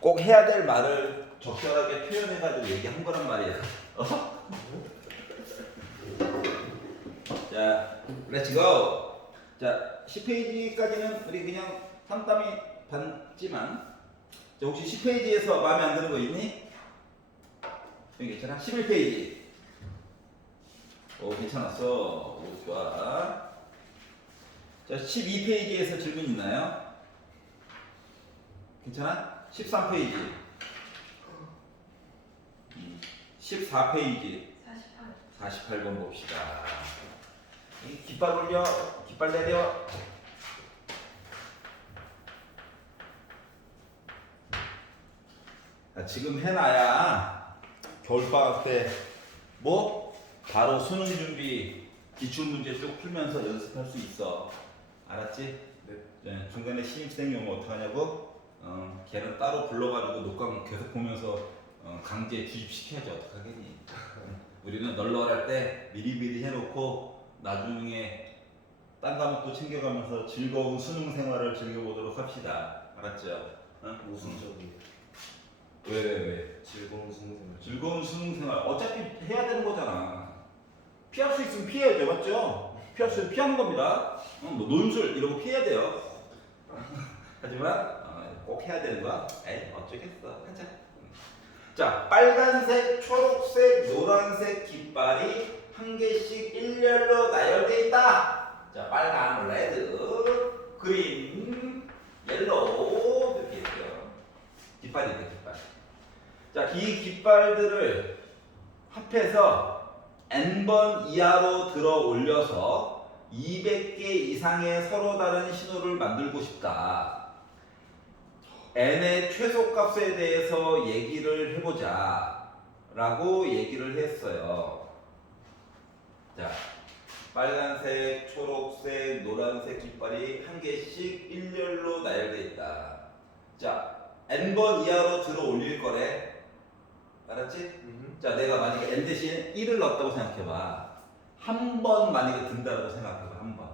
꼭 해야 될 말을 적절하게 표현해가지고 얘기한 거란 말이야. 자, 렛츠 고! 자, 10페이지까지는 우리 그냥 땀땀이 봤지만, 자, 혹시 10페이지에서 마음에 안 드는 거 있니? 여기 괜찮아? 11페이지. 오, 괜찮았어. 오, 좋아. 자, 12페이지에서 질문 있나요? 괜찮아? 13페이지. 14페이지. 48번 봅시다. 깃발 올려, 깃발 내려. 자, 지금 해놔야 겨울방학 때 뭐? 바로 수능 준비, 기출문제 쭉 풀면서 연습할 수 있어. 알았지? 네. 중간에 신입생 오면 어떡하냐고? 걔는 따로 불러가지고 녹강 계속 보면서 강제 주입시켜야지 어떡하겠니? 우리는 널널할 때 미리미리 해놓고 나중에 딴 과목도 챙겨가면서 즐거운 수능 생활을 즐겨보도록 합시다. 알았죠? 모순적이에요. 왜? 즐거운 수능생활. 즐거운 수능 생활 어차피 해야 되는 거잖아. 피할 수 있으면 피해야죠, 맞죠? 피할 수 있으면 피하는 겁니다. 뭐 논술 이런 거 피해야 돼요. 하지만 꼭 해야 되는 거야. 에이, 어쩌겠어. 하자. 자, 빨간색, 초록색, 노란색 깃발이 한 개씩 일렬로 나열되어 있다. 자, 빨간, 레드, 그린, 옐로우 이렇게 있어요. 깃발이 있다, 깃발. 자, 이 깃발들을 합해서 n번 이하로 들어 올려서 200개 이상의 서로 다른 신호를 만들고 싶다. n의 최소값에 대해서 얘기를 해보자 라고 얘기를 했어요. 자, 빨간색, 초록색, 노란색 깃발이 한 개씩 일렬로 나열되어 있다. 자, n번 이하로 들어 올릴 거래. 알았지? 자, 내가 만약에 n 대신 1을 넣었다고 생각해봐. 한 번 만약에 든다고 생각해봐. 한 번.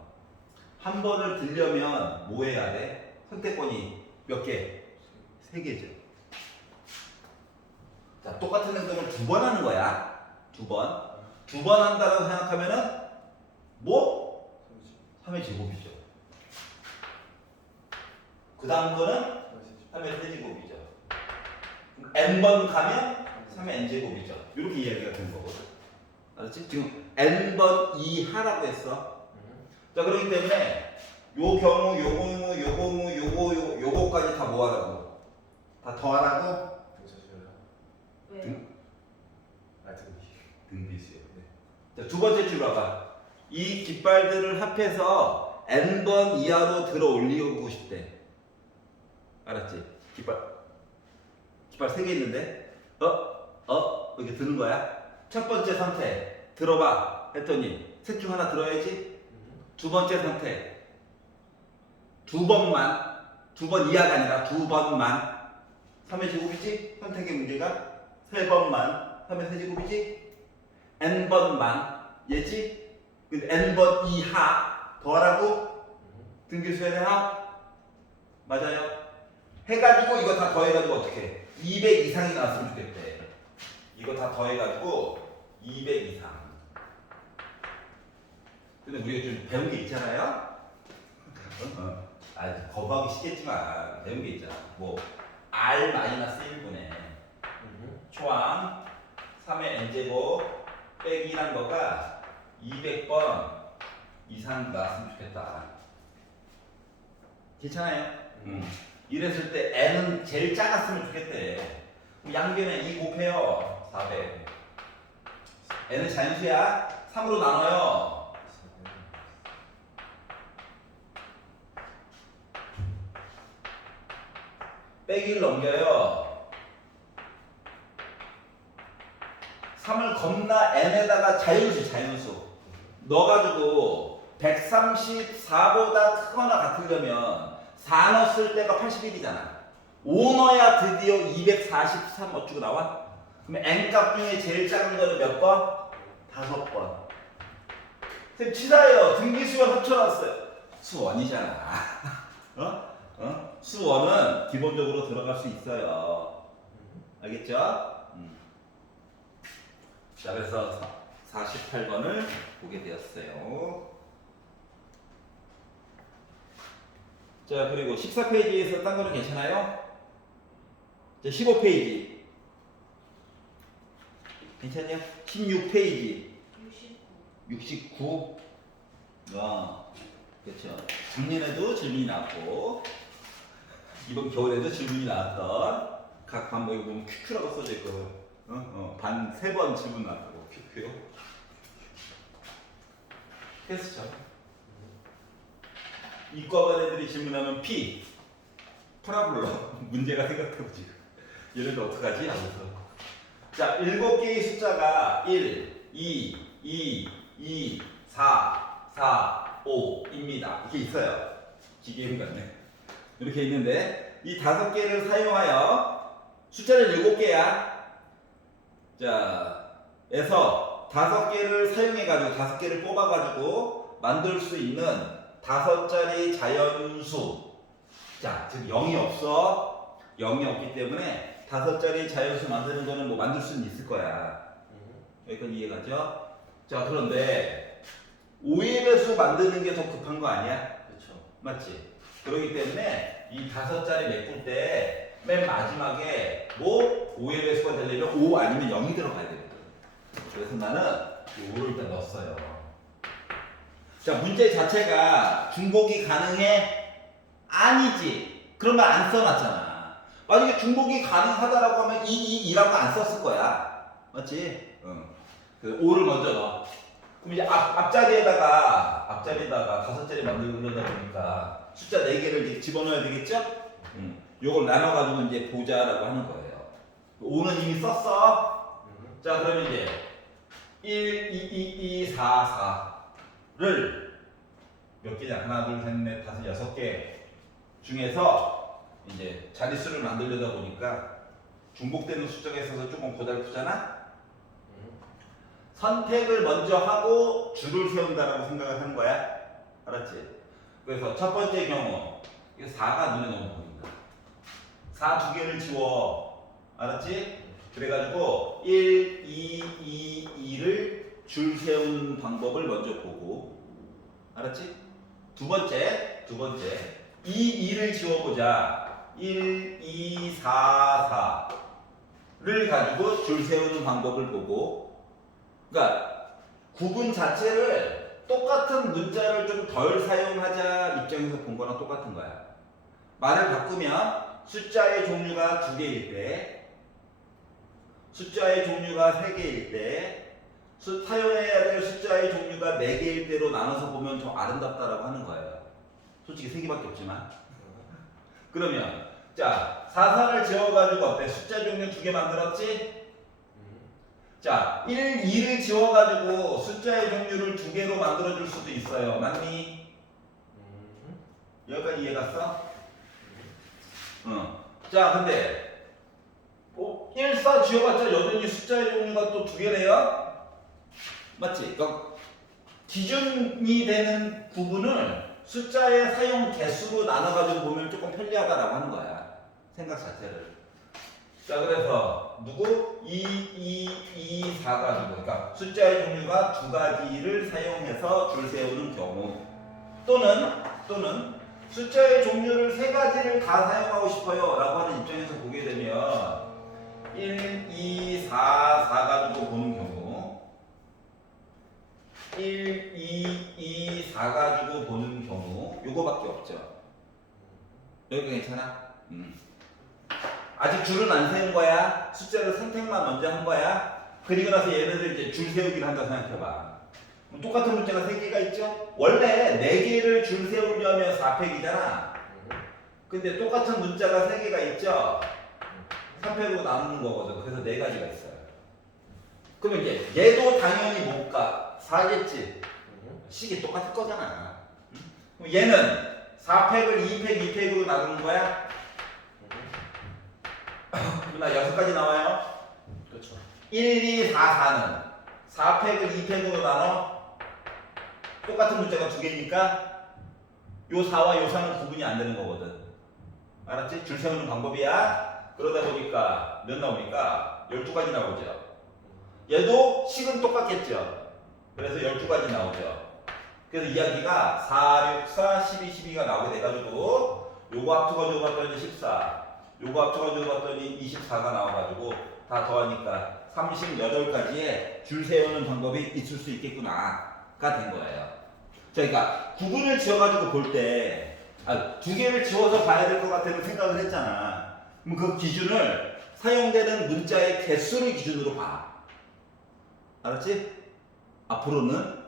한 번을 들려면 뭐 해야 돼? 선택권이 몇 개? 3개죠. 자, 똑같은 행동을 2번 하는 거야. 2번. 2번 한다고 생각하면은 뭐? 3의 제곱이죠. 그 다음 거는 3의 세제곱이죠. n번 가면 3의 n제곱이죠. 이렇게 이야기가 된 거거든. 알았지? 지금 n번 이하라고 했어. 자, 그렇기 때문에 요 경우, 요거까지 다 뭐 하라고? 다 더하라고? 왜? 등비수요. 네. 자, 두 번째 줄 봐봐. 이 깃발들을 합해서 n번 이하로 들어 올리고 싶대. 알았지? 깃발 3개 있는데 이렇게 드는 거야. 첫 번째 선택 들어봐 했더니 셋 중 하나 들어야지. 두 번째 선택 2번만, 2번 이하가 아니라 2번만 3의 제곱이지. 선택의 문제가 3번만 3의 세제곱이지. n번만 얘지. 근데 n번 이하 더하라고? 등기수열의 합 맞아요. 해가지고 이거 다 더해가지고 어떻게 해? 200 이상이 나왔으면 좋겠대. 이거 다 더해가지고 200 이상. 근데 우리가 좀 배운 게 있잖아요. 거부하기 쉽겠지만 배운 게 있잖아. 뭐 R-1분의 초항 3의 n제곱 빼기 1한 거가 200번 이상 나왔으면 좋겠다. 괜찮아요? 이랬을 때 n은 제일 작았으면 좋겠대. 그럼 양변에 2 곱해요. 400. n은 자연수야. 3으로 나눠요. 빼기를 넘겨요. 3을 겁나 n에다가 자연수 넣어가지고 134보다 크거나 같으려면 4 넣었을 때가 81이잖아. 5 넣어야 드디어 243 어쩌고 나와? 그럼 n값 중에 제일 작은 거는 몇 번? 5번. 선생님 치사해요. 등기수열 합쳐놨어요. 수원이잖아. 수원은 기본적으로 들어갈 수 있어요. 알겠죠? 자, 그래서 48번을 보게 되었어요. 자, 그리고 14페이지에서 딴 거는 괜찮아요? 자, 15페이지. 괜찮냐? 16페이지. 69. 그렇죠. 작년에도 질문이 나왔고, 이번 겨울에도 질문이 나왔던 각 과목에 보면 큐큐라고 써져 있거든. 반 3번 질문 나왔고, 큐큐요. 테스트죠. 이과반 애들이 질문하면 P, 파라볼라 문제가 생각하고 지금 얘를 어떡하지? 하면서 자, 7개의 숫자가 1, 2, 4, 5입니다. 이렇게 있어요. 기계음 같네. 이렇게 있는데 이 5개를 사용하여 숫자는 7개야. 자, 에서 5개를 사용해가지고 5개를 뽑아가지고 만들 수 있는 5자리 자연수. 자, 지금 0이 없어. 0이 없기 때문에 5자리 자연수 만드는 거는 뭐 만들 수는 있을 거야. 여기까지 이해가죠? 자, 그런데 5의 배수 만드는 게 더 급한 거 아니야? 그렇죠. 맞지? 그렇기 때문에 이 5자리 메꿀 때 맨 마지막에 뭐 5의 배수가 되려면 5 아니면 0이 들어가야 되거든. 그래서 나는 5를 일단 넣었어요. 자, 문제 자체가 중복이 가능해? 아니지. 그러면 안 써놨잖아. 만약에 중복이 가능하다라고 하면 2라고 안 썼을 거야. 맞지? 응. 그 5를 먼저 넣어. 그럼 이제 앞자리에다가 5자리 만들려다 보니까 숫자 4개를 집어넣어야 되겠죠? 요걸 나눠가지고 이제 보자라고 하는 거예요. 5는 이미 썼어. 자, 그러면 이제 1, 2, 4, 4를 몇 개냐? 하나, 둘, 셋, 넷, 다섯, 6개 중에서 이제 자릿수를 만들려다 보니까 중복되는 숫자가 있어서 조금 고달프잖아? 선택을 먼저 하고 줄을 세운다라고 생각을 하는 거야. 알았지? 그래서 첫 번째 경우, 이거 4가 눈에 너무 보인다. 4 2개를 지워. 알았지? 그래가지고 1, 2, 2를 줄 세우는 방법을 먼저 보고. 알았지? 두 번째 2를 지워보자. 1, 2, 4, 4를 가지고 줄 세우는 방법을 보고. 그러니까 구분 자체를 똑같은 문자를 좀 덜 사용하자 입장에서 본 거랑 똑같은 거야. 말을 바꾸면 숫자의 종류가 2개일 때, 숫자의 종류가 3개일 때, 사용해야 될 숫자의 종류가 4개일 때로 나눠서 보면 좀 아름답다라고 하는 거예요. 솔직히 3개밖에 없지만. 그러면 자, 4를 지워가지고 어때? 숫자 종류 2개 만들었지? 자, 1, 2를 지워가지고 숫자의 종류를 2개로 만들어줄 수도 있어요. 맞니? 여기까지 이해갔어? 자, 근데 1, 4 지워봤자 여전히 숫자의 종류가 또 2개래요? 맞지? 그러니까 기준이 되는 구분을 숫자의 사용 개수로 나눠가지고 보면 조금 편리하다라고 하는 거야. 생각 자체를. 자, 그래서 누구? 2, 4가 누구? 그러니까 숫자의 종류가 2가지를 사용해서 줄 세우는 경우, 또는 숫자의 종류를 3가지를 다 사용하고 싶어요 라고 하는 입장에서 보게 되면 1, 2, 4 가지고 보는 경우, 1, 2, 4 가지고 보는 경우 요거밖에 없죠. 여기 괜찮아? 아직 줄은 안 세운 거야. 숫자를 선택만 먼저 한 거야. 그리고 나서 얘네들 이제 줄 세우기를 한다 생각해봐. 똑같은 문자가 3개가 있죠? 원래 4개를 줄 세우려면 4팩이잖아. 근데 똑같은 문자가 3개가 있죠? 3팩으로 나누는 거거든. 그래서 4가지가 있어요. 그러면 이제 얘도 당연히 못 가. 4겠지? 식이 똑같을 거잖아. 그럼 얘는 4팩을 2팩으로 나누는 거야? 나 6가지 나와요? 그렇죠. 1, 2, 4, 4는 4팩을 2팩으로 나눠? 똑같은 문자가 2개니까 요 4와 요 3은 구분이 안 되는 거거든. 알았지? 줄 세우는 방법이야. 그러다 보니까 몇 나오니까 12가지 나오죠. 얘도 식은 똑같겠죠. 그래서 12가지 나오죠. 그래서 이야기가 4, 6, 4, 12, 12가 나오게 돼가지고 요거 합쳐가지고 봤더니 14, 요거 합쳐가지고 봤더니 24가 나와가지고 다 더하니까 38가지의 줄 세우는 방법이 있을 수 있겠구나가 된 거예요. 자, 그러니까 구분을 지어가지고 볼 때 두 개를 지워서 봐야 될 것 같다는 생각을 했잖아. 그럼 그 기준을 사용되는 문자의 개수를 기준으로 봐. 알았지? 앞으로는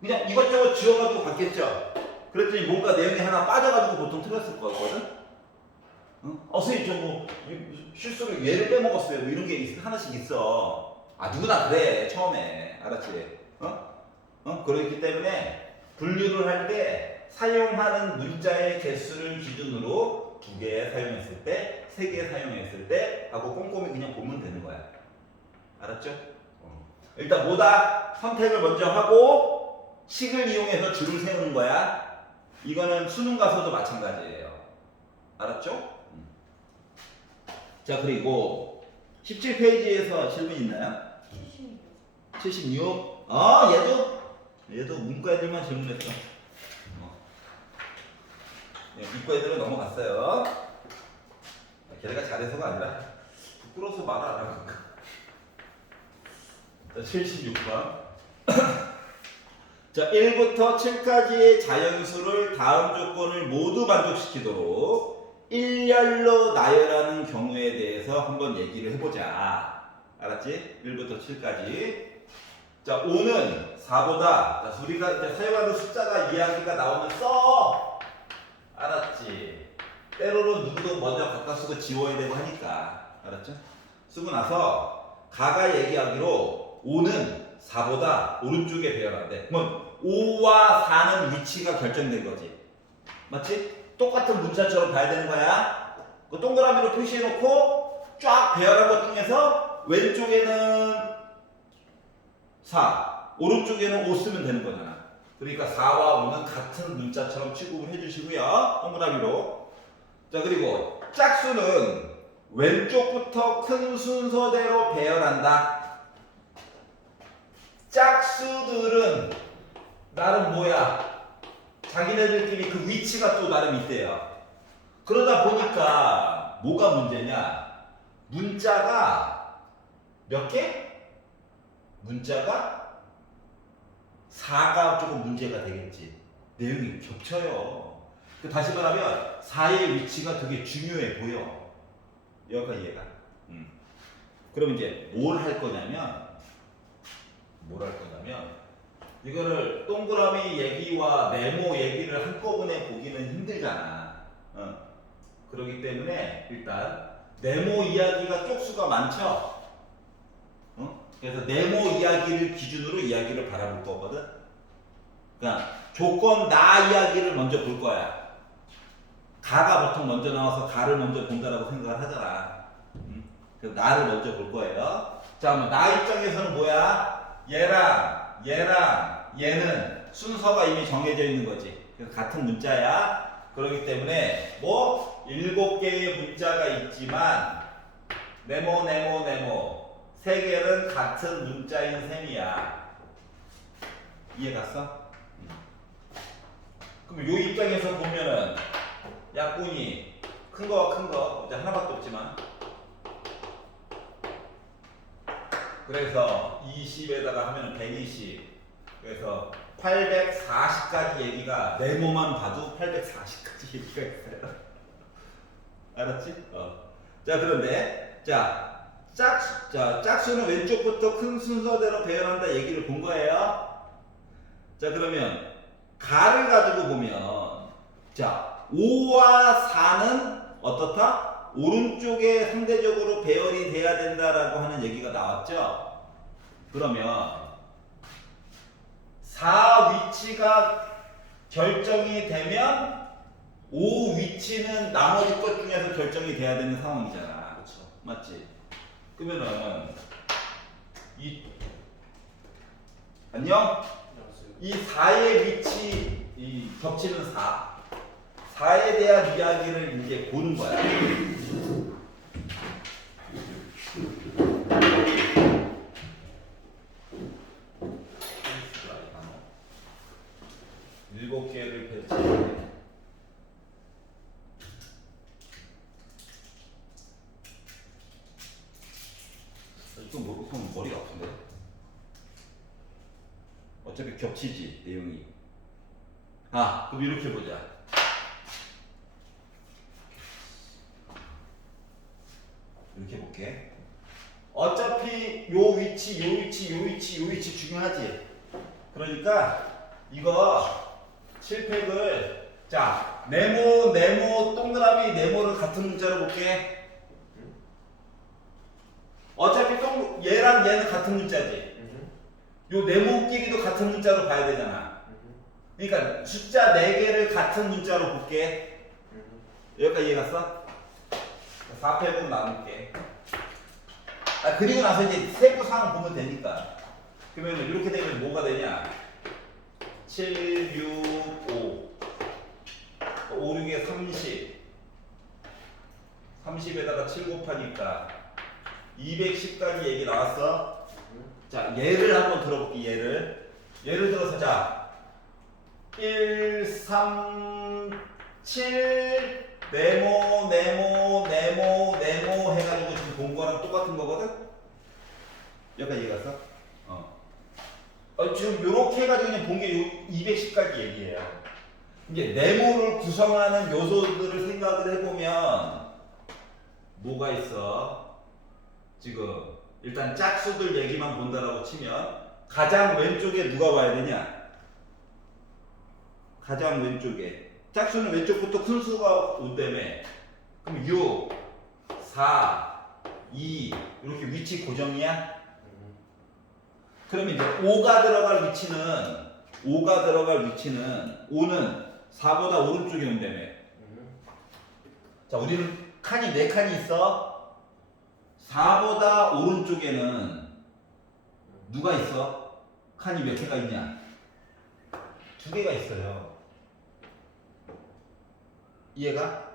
그냥 이것저것 지워가지고 봤겠죠. 그랬더니 뭔가 내용이 하나 빠져가지고 보통 틀렸을 거거든. 선생님 저 뭐 실수로 얘를 빼먹었어요. 뭐 이런 게 하나씩 있어. 누구나 그래 처음에. 알았지? 그렇기 때문에 분류를 할 때 사용하는 문자의 개수를 기준으로 2개 사용했을 때, 3개 사용했을 때 하고 꼼꼼히 그냥 보면 되는 거야. 알았죠? 일단 뭐다? 선택을 먼저 하고 식을 이용해서 줄을 세우는 거야. 이거는 수능 가서도 마찬가지예요. 알았죠? 자, 그리고 17페이지에서 질문 있나요? 76. 얘도 문과 애들만 질문했어. 이과 애들은 넘어갔어요. 걔네가 잘해서가 아니라 부끄러워서 말 안 하는 건가. 자, 76번. 자, 1부터 7까지의 자연수를 다음 조건을 모두 만족시키도록 일렬로 나열하는 경우에 대해서 한번 얘기를 해보자. 알았지? 1부터 7까지. 자, 5는 4보다, 자, 우리가 이제 사용하는 숫자가 이야기가 나오면 써. 알았지? 때로는 누구도 먼저 갖다 쓰고 지워야 되고 하니까. 알았죠? 쓰고 나서 가가 얘기하기로 5는 4보다 오른쪽에 배열한대. 그러면 5와 4는 위치가 결정된 거지. 맞지? 똑같은 문자처럼 봐야 되는 거야. 그 동그라미로 표시해놓고 쫙 배열한 것 중에서 왼쪽에는 4, 오른쪽에는 5 쓰면 되는 거잖아. 그러니까 4와 5는 같은 문자처럼 취급을 해주시고요. 동그라미로. 자, 그리고 짝수는 왼쪽부터 큰 순서대로 배열한다. 짝수들은 나름 뭐야? 자기네들끼리 그 위치가 또 나름 있대요. 그러다 보니까 뭐가 문제냐? 문자가 몇 개? 문자가 4가 조금 문제가 되겠지. 내용이 겹쳐요. 다시 말하면 4의 위치가 되게 중요해 보여. 여기까지 이해가. 그럼 이제 뭘 할 거냐면 이거를 동그라미 얘기와 네모 얘기를 한꺼번에 보기는 힘들잖아. 그렇기 때문에 일단 네모 이야기가 쪽수가 많죠. 그래서 네모 이야기를 기준으로 이야기를 바라볼 거거든. 그러니까 조건 나 이야기를 먼저 볼 거야. 가가 보통 먼저 나와서 가를 먼저 본다라고 생각을 하잖아. 그래서 나를 먼저 볼 거예요. 자, 그럼 나 입장에서는 뭐야? 얘랑 얘는 순서가 이미 정해져 있는 거지. 그래서 같은 문자야. 그렇기 때문에 뭐 7개의 문자가 있지만 네모 3개는 같은 문자인 셈이야. 이해 갔어? 그럼 요 입장에서 보면은 약분이 큰 거 이제 하나밖에 없지만 그래서 20에다가 하면 120 그래서 840까지 얘기가 네모만 봐도 840까지 얘기가 있어요. 알았지? 자, 그런데 짝수는 왼쪽부터 큰 순서대로 배열한다 얘기를 본 거예요. 자, 그러면 가를 가지고 보면 자, 5와 4는 어떻다? 오른쪽에 상대적으로 배열이 돼야 된다라고 하는 얘기가 나왔죠. 그러면 4 위치가 결정이 되면 5 위치는 나머지 것 중에서 결정이 돼야 되는 상황이잖아. 그렇죠. 맞지? 그러면은 안녕? 이 4의 위치 이 겹치는 4 4에 대한 이야기를 이제 보는 거야. 일곱 개를 배치해. 좀 머리가 아픈데. 어차피 겹치지 내용이. 그럼 이렇게 보자. 이렇게 볼게. 어차피 요 위치, 요 위치, 요 위치, 요 위치 중요하지. 그러니까 이거 7팩을 자 네모, 네모, 동그라미, 네모를 같은 문자로 볼게. 어차피 얘랑 얘는 같은 문자지. 요 네모끼리도 같은 문자로 봐야 되잖아. 그러니까 숫자 4개를 같은 문자로 볼게. 여기까지 이해갔어? 4팩으로 나눌게. 그리고 나서 이제 세부 사항 보면 되니까. 그러면 이렇게 되면 뭐가 되냐? 7, 6, 5. 5, 6에 30. 30에다가 7 곱하니까 210까지 얘기 나왔어. 자, 얘를 한번 들어볼게, 얘를. 예를 들어서, 자, 1, 3, 7, 네모, 네모, 네모, 네모 해가지고 지금 본 거랑 똑같은 거거든? 여기까지 이해갔어? 지금 요렇게 해가지고 그냥 본 게 210까지 얘기해요. 이제 네모를 구성하는 요소들을 생각을 해보면 뭐가 있어? 지금 일단 짝수들 얘기만 본다라고 치면 가장 왼쪽에 누가 와야 되냐? 가장 왼쪽에 짝수는 왼쪽부터 큰 수가 온다며. 그럼 6, 4, 2 이렇게 위치 고정이야? 그러면 이제 5가 들어갈 위치는 5는 4보다 오른쪽에 온다며. 자, 우리는 칸이 4칸이 있어. 4보다 오른쪽에는 누가 있어? 칸이 몇 개가 있냐? 2개가 있어요. 이해가?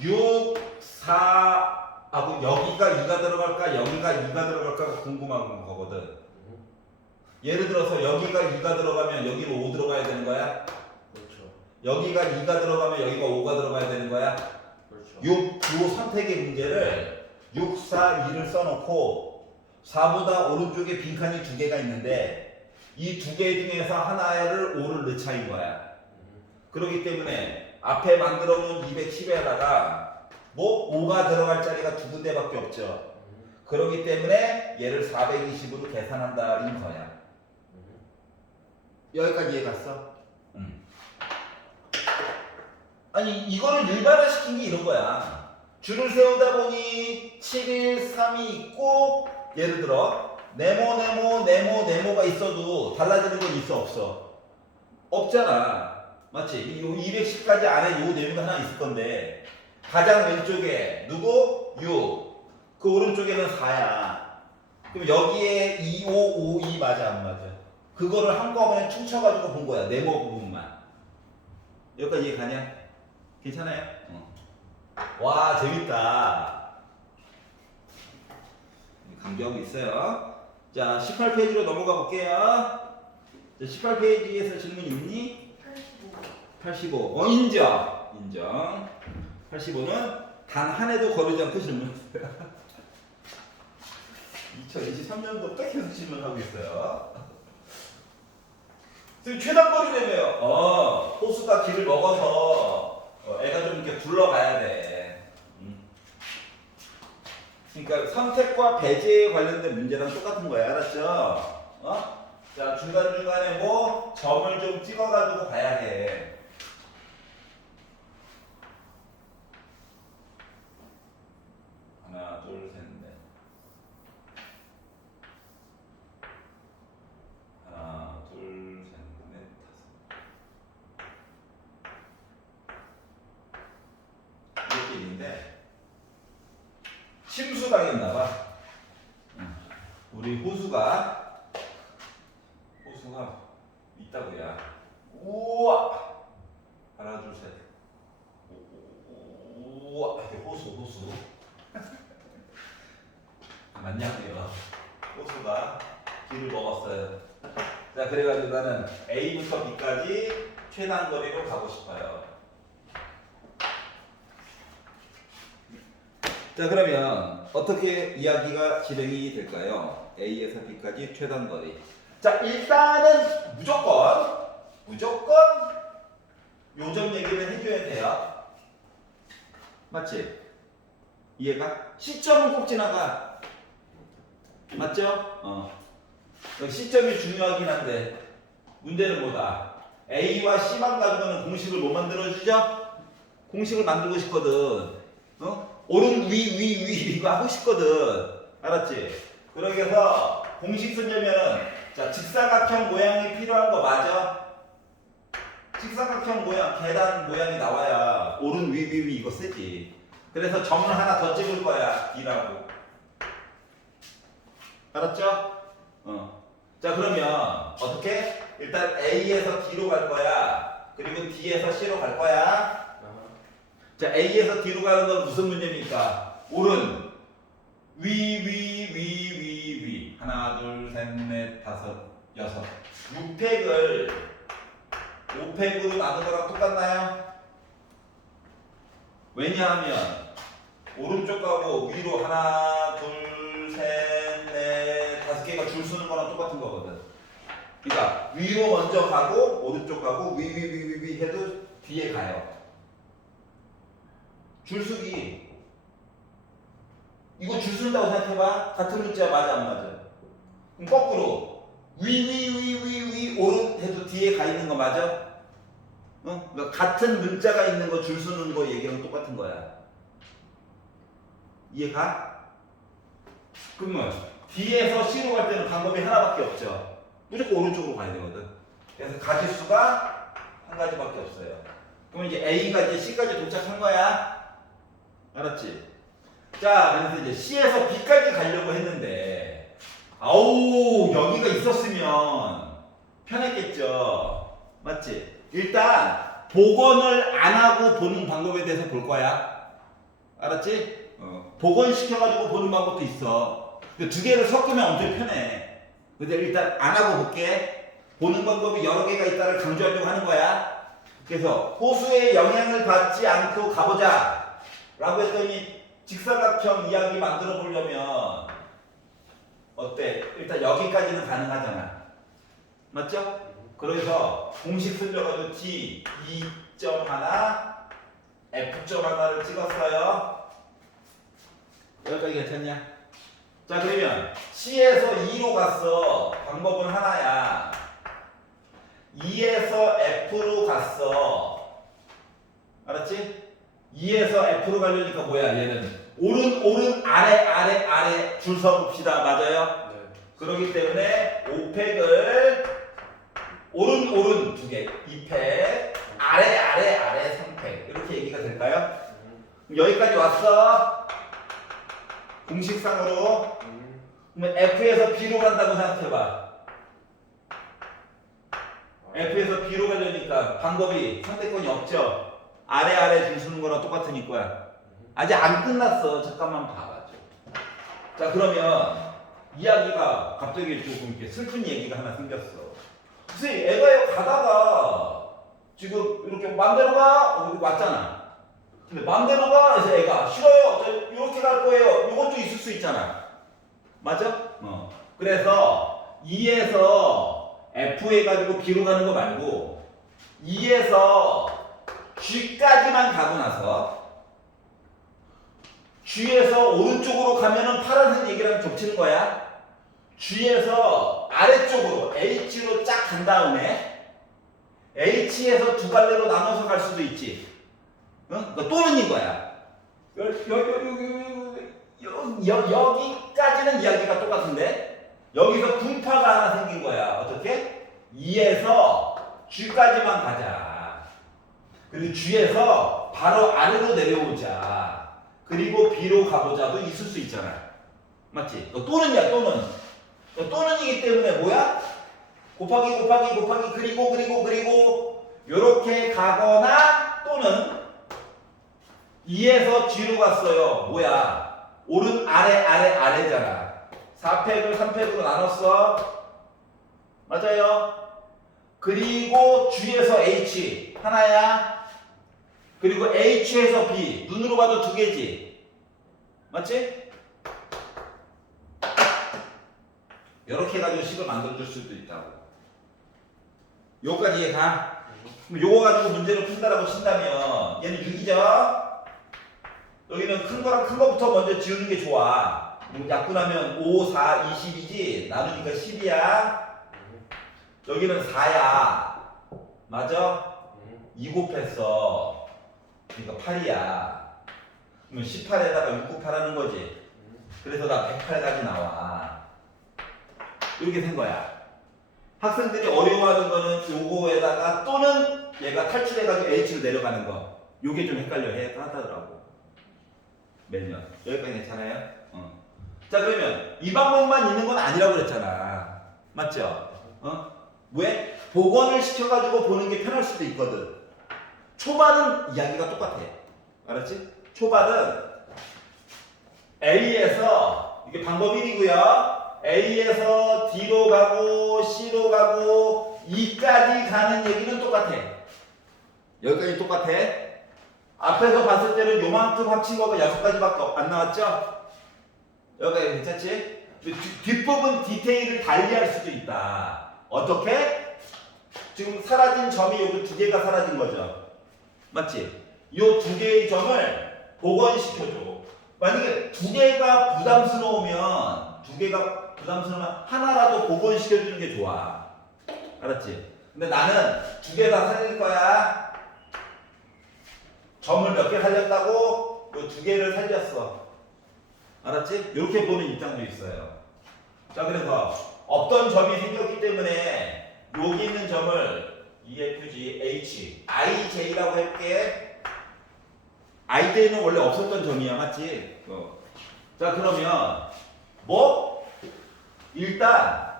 6, 4 하고 여기가 2가 들어갈까 여기가 2가 들어갈까 궁금한 거거든. 예를 들어서 여기가 2가 들어가면 여기로 5 들어가야 되는 거야? 그렇죠. 여기가 2가 들어가면 여기가 5가 들어가야 되는 거야? 그렇죠. 요 선택의 문제를 6, 4, 2를 써놓고 4보다 오른쪽에 빈칸이 2개가 있는데 이 2개 중에서 하나를 5를 넣자인 거야. 그렇기 때문에 앞에 만들어 놓은 210에다가 뭐 5가 들어갈 자리가 2군데밖에 없죠. 그렇기 때문에 얘를 420으로 계산한다는 거야. 여기까지 이해 갔어? 아니 이거를 일반화시킨 게 이런 거야. 줄을 세우다 보니 7, 1, 3이 있고 예를 들어 네모가 있어도 달라지는 건 있어 없어? 없잖아. 맞지? 요 210까지 안에 요 네모가 하나 있을 건데 가장 왼쪽에 누구? 6. 그 오른쪽에는 4야. 그럼 여기에 2, 5, 5, 2 맞아 안 맞아? 그거를 한꺼번에 퉁쳐가지고 본 거야. 네모 부분만. 여기까지 이해 가냐? 괜찮아요? 와 재밌다. 감정이 있어요. 자 18페이지로 넘어가 볼게요. 자, 18페이지에서 질문 있니? 85. 인정. 85는 단 한 해도 거르지 않고 질문했어요. 2023년도 계속 질문하고 있어요. 지금 최단거리라며요. 호수가 길을 먹어서 애가 좀 이렇게 굴러가야 돼. 그러니까 선택과 배제에 관련된 문제랑 똑같은 거야. 알았죠? 자, 중간중간에 뭐 점을 좀 찍어가지고 봐야 해. 하나, 둘, 셋, 넷. 하나, 둘, 셋, 넷, 다섯. 이렇게 있는데 침수당했나봐. 우리 호수가 있다고야. 우와. 하나, 둘, 셋. 우와, 이게 호수. 맞냐고요. 호수가 길을 먹었어요. 자, 그래가지고 나는 A부터 B까지 최단 거리로 가고 싶어요. 자, 그러면 어떻게 이야기가 진행이 될까요? A에서 B까지 최단 거리. 자, 일단은 무조건 요점 얘기를 해줘야 돼요. 맞지? 이해가? 시점은 꼭 지나가. 맞죠? 여기 시점이 중요하긴 한데 문제는 뭐다? A와 C만 가지고는 공식을 못 만들어주죠? 공식을 만들고 싶거든. 오른 위 이거 하고 싶거든. 알았지? 그러기 위해서 공식 쓰려면 자, 직사각형 모양이 필요한 거 맞아? 직사각형 모양, 계단 모양이 나와야 오른 위 이거 쓰지. 그래서 점을 하나 더 찍을 거야. D라고. 알았죠? 자, 그러면 어떻게? 일단 A에서 D로 갈 거야. 그리고 D에서 C로 갈 거야. 자, A에서 D로 가는 건 무슨 문제입니까? 오른 위. 하나, 둘, 셋, 넷, 다섯, 여섯. 6팩을 5팩으로 나눈 거랑 똑같나요? 왜냐하면 오른쪽 가고 위로 하나, 둘, 셋, 넷, 다섯 개가 줄 서는 거랑 똑같은 거거든. 그러니까 위로 먼저 가고 오른쪽 가고 위 해도 뒤에 가요. 줄서기 이거 줄 쓴다고 생각해봐. 같은 문자 맞아 안 맞아? 그럼 거꾸로 위 오른 해도 뒤에 가 있는 거 맞아? 그러니까 같은 문자가 있는 거 줄 서는 거 얘기랑 똑같은 거야. 이해가? 그러면 D에서 C로 갈 때는 방법이 하나밖에 없죠. 무조건 오른쪽으로 가야 되거든. 그래서 가지수가 한 가지밖에 없어요. 그럼 이제 A가 이제 C까지 도착한 거야. 알았지? 자, 그래서 이제 C에서 B까지 가려고 했는데, 아우, 여기가 있었으면 편했겠죠. 맞지? 일단, 복원을 안 하고 보는 방법에 대해서 볼 거야. 알았지? 복원시켜가지고 보는 방법도 있어. 근데 두 개를 섞으면 엄청 편해. 근데 일단 안 하고 볼게. 보는 방법이 여러 개가 있다를 강조하려고 하는 거야. 그래서 호수의 영향을 받지 않고 가보자 라고 했더니 직사각형 이야기 만들어 보려면 어때? 일단 여기까지는 가능하잖아. 맞죠? 그래서 공식 쓸려가지고 D 2점 하나 F점 하나를 찍었어요. 여기까지 괜찮냐? 자, 그러면 C에서 2로 갔어. 방법은 하나야. 2에서 F로 갔어. 알았지? 2에서 F로 가려니까 뭐야? 얘는 오른 아래 줄 서 봅시다. 맞아요? 네. 그렇기 때문에 5팩을 오른 2개 2팩 아래 3팩 이렇게 얘기가 될까요? 그럼 여기까지 왔어. 공식상으로. 그러면 F에서 B로 간다고 생각해봐. F에서 B로 가려니까 방법이 선택권이 없죠. 아래 줄 서는 거랑 똑같으니까. 아직 안 끝났어. 잠깐만 봐봐. 자, 그러면 이야기가 갑자기 조금 이렇게 슬픈 얘기가 하나 생겼어. 선생님, 애가 가다가 지금 이렇게 맘대로 가? 여기 왔잖아. 근데 맘대로 가? 해서 애가 싫어요. 저 이렇게 갈 거예요. 이것도 있을 수 있잖아. 맞아? 그래서 2에서 F 해가지고 B로 가는 거 말고 2에서 G까지만 가고 나서 G에서 오른쪽으로 가면은 파란색 얘기랑 겹치는 거야. G에서 아래쪽으로 H로 쫙 간 다음에 H에서 두 갈래로 나눠서 갈 수도 있지. 그러니까 또는인 거야. 여기까지는 이야기가 똑같은데 여기서 분파가 하나 생긴 거야. 어떻게? 2에서 G까지만 가자. 그리고 G에서 바로 아래로 내려오자. 그리고 B로 가보자도 있을 수 있잖아. 맞지? 또는이야, 또는. 또는이기 때문에 뭐야? 곱하기 그리고 요렇게 가거나 또는 2에서 G로 갔어요. 뭐야? 오른 아래잖아. 4팩을 3팩으로 나눴어. 맞아요? 그리고 G에서 H 하나야. 그리고 H에서 B 눈으로 봐도 두 개지. 맞지? 이렇게 해가지고 식을 만들어줄 수도 있다고. 요까지 이해가? 그럼 요거 가지고 문제를 푼다라고 친다면 얘는 6이죠? 여기는 큰 거랑 큰 거부터 먼저 지우는 게 좋아. 약분하면 5, 4, 20이지? 나누니까 10이야. 여기는 4야. 맞아? 2 곱했어. 그러니까 8이야. 그러면 18에다가 6 곱하라는 거지. 그래서 나 108까지 나와. 이렇게 된 거야. 학생들이 어려워하는 거는 요거에다가 또는 얘가 탈출해가지고 H로 내려가는 거. 요게 좀 헷갈려 하더라고. 매년. 여기까지 괜찮아요? 자, 그러면 이 방법만 있는 건 아니라고 그랬잖아. 맞죠? 왜? 복원을 시켜가지고 보는 게 편할 수도 있거든. 초반은 이야기가 똑같아. 알았지? 초반은 A에서, 이게 방법 1이고요. A에서 D로 가고 C로 가고 E까지 가는 얘기는 똑같아. 여기까지 똑같아. 앞에서 봤을 때는 요만큼 합친 거가 6가지밖에 안 나왔죠? 여기까지 괜찮지? 뒷부분 디테일을 달리할 수도 있다. 어떻게? 지금 사라진 점이 여기 2개가 사라진 거죠. 맞지? 이 2개의 점을 복원시켜줘. 만약에 2개가 부담스러우면 하나라도 복원시켜주는 게 좋아. 알았지? 근데 나는 2개 다 살릴 거야. 점을 몇 개 살렸다고? 요 2개를 살렸어. 알았지? 이렇게 보는 입장도 있어요. 자, 그래서 없던 점이 생겼기 때문에 여기 있는 점을 EFG, H, IJ라고 할게. IJ는 원래 없었던 점이야, 맞지? 자, 그러면 뭐? 일단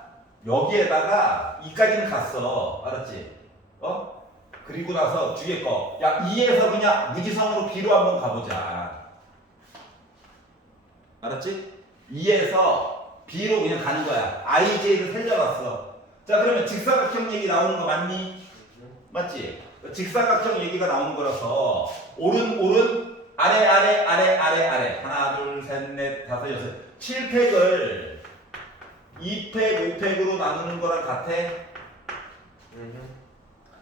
여기에다가 2까지는 갔어. 알았지? 그리고 나서 뒤에 거. 야, 2에서 그냥 무지성으로 B로 한번 가보자. 알았지? 2에서 B로 그냥 가는 거야. IJ를 살려놨어. 자, 그러면 직사각형 얘기 나오는 거 맞니? 맞지? 직사각형 얘기가 나오는 거라서 오른 아래 하나 둘 셋 넷 다섯 여섯 7팩을 2팩 5팩으로 나누는 거랑 같아?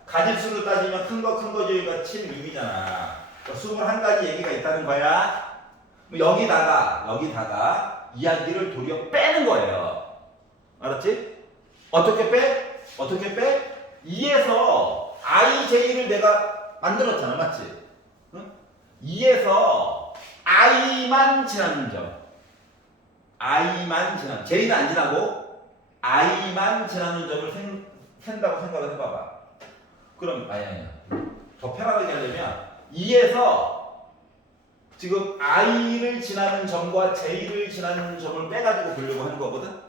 가짓수로 따지면 큰 거 저기가 7, 6이잖아. 21가지 얘기가 있다는 거야. 여기다가 이야기를 도리어 빼는 거예요. 알았지? 어떻게 빼? 2에서 IJ를 내가 만들었잖아. 맞지? 2에서 I만 지나는 점. J는 안 지나고 I만 지나는 점을 센다고 생각을 해봐봐. 그럼 아니야. 더 편하게 하려면 2에서 지금 I를 지나는 점과 J를 지나는 점을 빼가지고 보려고 하는 거거든.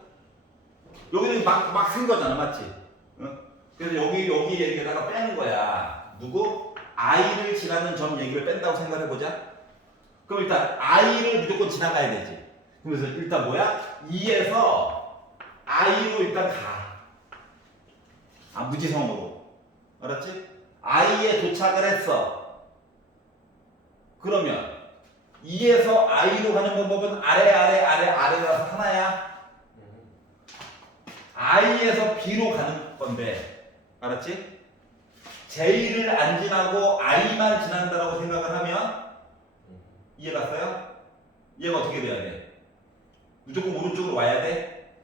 여기는 막 쓴 거잖아, 맞지? 그래서 여기 얘기에다가 빼는 거야. 누구? I를 지나는 점 얘기를 뺀다고 생각해보자. 그럼 일단 I를 무조건 지나가야 되지. 그래서 일단 뭐야? 2에서 I로 일단 가. 무지성으로. 알았지? I에 도착을 했어. 그러면 2에서 I로 가는 방법은 아래라서 하나야. I에서 B로 가는 건데, 알았지? J를 안 지나고 I만 지난다라고 생각을 하면 이해 갔어요? 얘가 어떻게 돼야 돼? 무조건 오른쪽으로 와야 돼?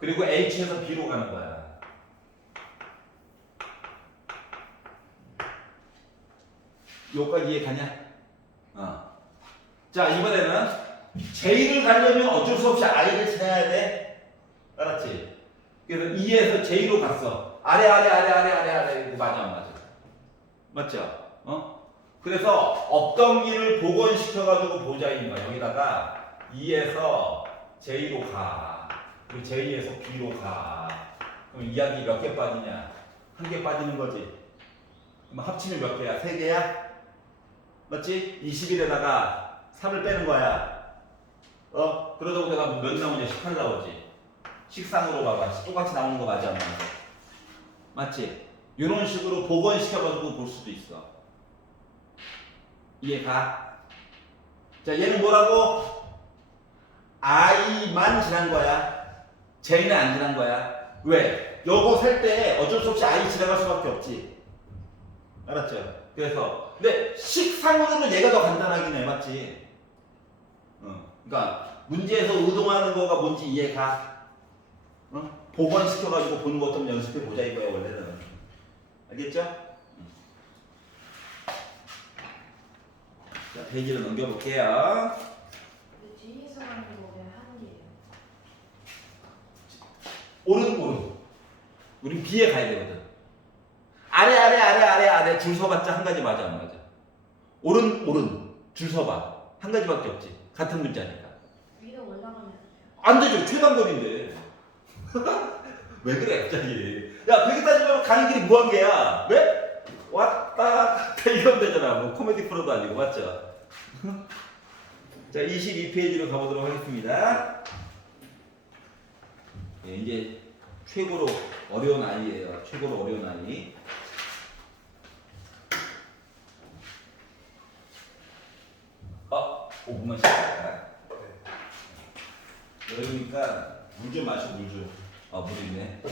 그리고 H에서 B로 가는 거야. 여기까지 이해 가냐? 자, 이번에는 J를 가려면 어쩔 수 없이 I를 지나야 돼. 알았지? 그래서 2에서 J로 갔어. 아래 이거 맞아 안 맞아? 맞죠? 그래서 없던 길을 복원시켜가지고 보자 이인 거야. 여기다가 2에서 J로 가. 그리고 J에서 B로 가. 그럼 이야기 몇 개 빠지냐? 한 개 빠지는 거지. 그럼 합치면 몇 개야? 3개야? 맞지? 21에다가 3을 빼는 거야. 그러다 보다가 몇 나오냐? 18 나오지. 식상으로 봐봐. 똑같이 나오는 거 맞아 안 맞아? 맞지? 이런 식으로 복원시켜가지고 볼 수도 있어. 이해가? 자, 얘는 뭐라고? I만 지난 거야. J는 안 지난 거야. 왜? 요거 살 때 어쩔 수 없이 I 지나갈 수밖에 없지. 알았죠? 그래서 근데 식상으로는 얘가 더 간단하긴 해. 맞지? 그러니까 문제에서 의도하는 거가 뭔지 이해가? 복원시켜가지고 보는 것 좀 연습해 보자 이거야 원래는. 알겠죠? 자, 페이지를 넘겨볼게요. 근데 뒤에서 하는 거 왜 하는 게예요? 오른. 우린 B에 가야 되거든. 아래 줄 서봤자 한 가지 맞아 안 맞아? 오른 줄 서봐 한 가지밖에 없지. 같은 문자니까. 위로 올라가면 안 돼요? 안 되죠. 최단거리인데. 왜 그래 갑자기? 야 그렇게 따지면 가는 길이 무한계야. 왜? 왔다 갔다 이러면 되잖아. 뭐 코미디 프로도 아니고 맞죠? 자 22페이지로 가보도록 하겠습니다. 예, 이제 최고로 어려운 아이예요. 최고로 어려운 아이. 5분만 쉬었다. 그러니까 물 좀 마셔 물 좀. 물 있네.